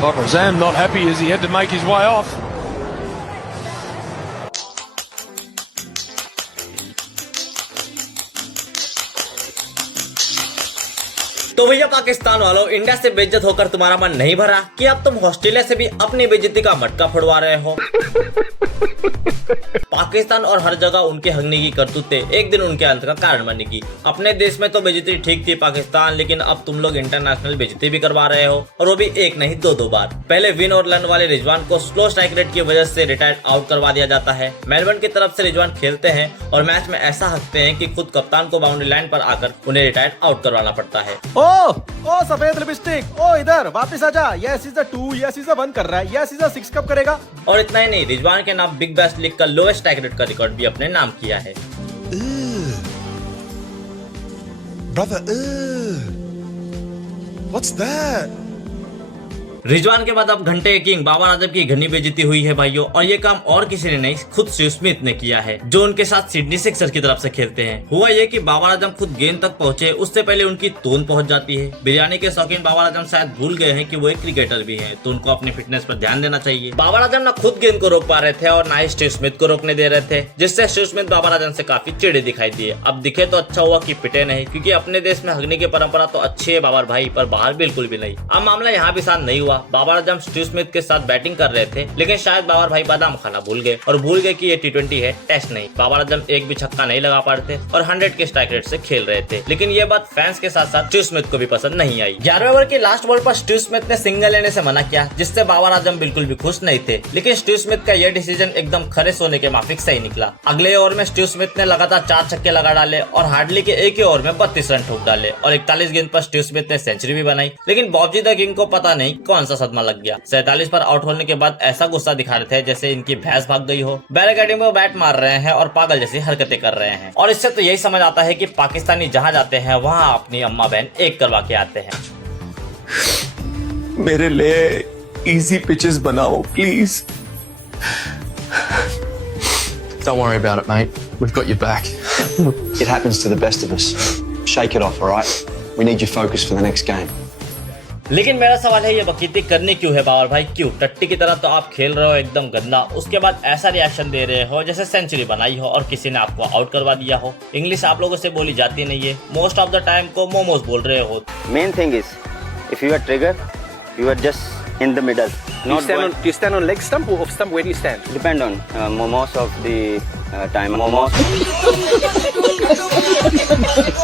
Like Razam not happy as he had to make his way off. तो भैया पाकिस्तान वालों, India से बेइज्जत होकर तुम्हारा मन नहीं भरा कि अब तुम ऑस्ट्रेलिया से भी अपनी बेइज्जती का मटका फोड़वा रहे हो। पाकिस्तान और हर जगह उनके हगने की करतूतें एक दिन उनके अंत का कारण बनेगी। अपने देश में तो बेइज्जती ठीक थी पाकिस्तान, लेकिन अब तुम लोग इंटरनेशनल बेइज्जती भी करवा रहे हो, और वो भी एक नहीं दो बार। पहले विन और लन वाले रिजवान को स्लो स्ट्राइक रेट की वजह से रिटायर्ड आउट करवा दिया जाता है। मेलबर्न की तरफ से रिजवान खेलते हैं और मैच में ऐसा हकते हैं कि खुद कप्तान को बाउंड्री लाइन पर आकर उन्हें रिटायर्ड आउट करवाना पड़ता है। ओ सफेद लिपस्टिक, ओ इधर वापस आजा। Yes is a 2, yes is a 1 कर रहा है, यस इज अ 6 कब करेगा? और इतना ही नहीं, रिजवान के नाम बिग बैश लीग का लोएस्ट स्ट्राइक रेट का रिकॉर्ड भी अपने नाम किया है। Brother, what's that? रिजवान के बाद अब घंटे किंग बाबर आजम की घनी बेइज्जती हुई है भाइयों, और ये काम और किसी ने नहीं, खुद स्टीव स्मिथ ने किया है, जो उनके साथ सिडनी सिक्सर्स की तरफ से खेलते हैं। हुआ ये कि बाबर आजम खुद गेंद तक पहुंचे उससे पहले उनकी तोन पहुंच जाती है। बिरयानी के शौकीन बाबर आजम शायद भूल गए हैं कि वो एक क्रिकेटर भी हैं, तो उनको अपनी फिटनेस पर ध्यान देना चाहिए। बाबर आजम ना खुद गेंद को रोक पा रहे थे और ना ही स्टीव स्मिथ को रोकने दे रहे थे, जिससे स्टीव स्मिथ बाबर आजम से काफी चिढ़े दिखाई दिए। अब दिखे तो अच्छा हुआ कि पिटे नहीं, क्योंकि अपने देश में हगने की परंपरा तो अच्छी है बाबर भाई, पर बाहर बिल्कुल भी नहीं। अब मामला यहाँ भी शांत नहीं हुआ। बाबर आजम स्टीव स्मिथ के साथ बैटिंग कर रहे थे, लेकिन शायद बाबर भाई बादाम खाना भूल गए और भूल गए कि ये T20 है, टेस्ट नहीं। बाबर आजम एक भी छक्का नहीं लगा पा रहे थे और 100 के स्ट्राइक रेट से खेल रहे थे, लेकिन ये बात फैंस के साथ साथ स्टीव स्मिथ को भी पसंद नहीं आई। 11वें ओवर की लास्ट बॉल पर स्टीव स्मिथ ने सिंगल लेने से मना किया, जिससे बाबर आजम बिल्कुल भी खुश नहीं थे, लेकिन स्टीव स्मिथ का यह डिसीजन एकदम खरे सोने के माफिक सही निकला। अगले ओवर में स्टीव स्मिथ ने लगातार 4 छक्के लगा डाले और हार्डली के एक ही ओवर में 32 रन ठोक डाले और 41 गेंद पर स्टीव स्मिथ ने सेंचुरी भी बनाई। लेकिन बॉबजी द किंग को पता नहीं कौन सा सदमा लग गया। 47 पर आउट होने के बाद ऐसा गुस्सा दिखा रहे थे जैसे इनकी भैंस भाग गई हो। बैरिकेडिंग में बैट मार रहे हैं और पागल जैसी हरकतें कर रहे हैं, और इससे तो यही समझ आता है कि पाकिस्तानी जहां जाते हैं वहां अपनी अम्मा बहन एक करवा के आते हैं। मेरे लिए इजी पिचेस बनाओ please. Don't worry about it, mate. We've got your back. It happens to the best of us. Shake it off, all right? We need you focused for the next game. लेकिन मेरा सवाल है, ये बकीती करनी क्यों है बाबर भाई? क्यों? टट्टी की तरह तो आप खेल रहे हो एकदम गंदा, उसके बाद ऐसा रिएक्शन दे रहे हो जैसे सेंचुरी बनाई हो और किसी ने आपको आउट करवा दिया हो। इंग्लिश आप लोगों से बोली जाती नहीं है, मोस्ट ऑफ द टाइम को मोमोज बोल रहे हो। Main thing is, if you are trigger, you are just in the middle. Do you stand on leg stump or off stump? Where do you stand? Depend on most of the time.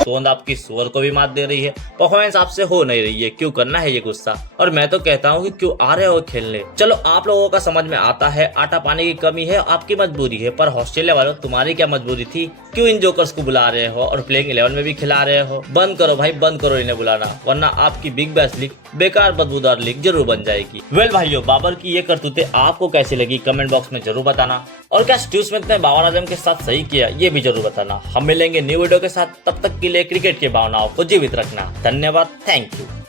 तोंद आपकी स्वर को भी मात दे रही है, performance आपसे हो नहीं रही है, क्यों करना है ये गुस्सा? और मैं तो कहता हूँ कि क्यों आ रहे हो खेलने? चलो आप लोगों का समझ में आता है, आटा पानी की कमी है, आपकी मजबूरी है, पर ऑस्ट्रेलिया वालों तुम्हारी क्या मजबूरी थी? क्यों इन जोकर्स को बुला रहे हो और प्लेइंग 11 में भी खिला रहे हो? बंद करो भाई, बंद करो इन्हें बुलाना, वरना आपकी बिग बैश लीग बेकार बदबूदार लीग जरूर बन जाएगी। वेल भाइयों, बाबर की ये करतूतें आपको कैसी लगी कमेंट बॉक्स में जरूर बताना, और क्या स्टीव स्मिथ ने बाबर आजम के साथ सही किया ये भी जरूर बताना। हम मिलेंगे न्यू वीडियो के साथ, तब तक के लिए क्रिकेट की भावनाओं को जीवित रखना। धन्यवाद, थैंक यू।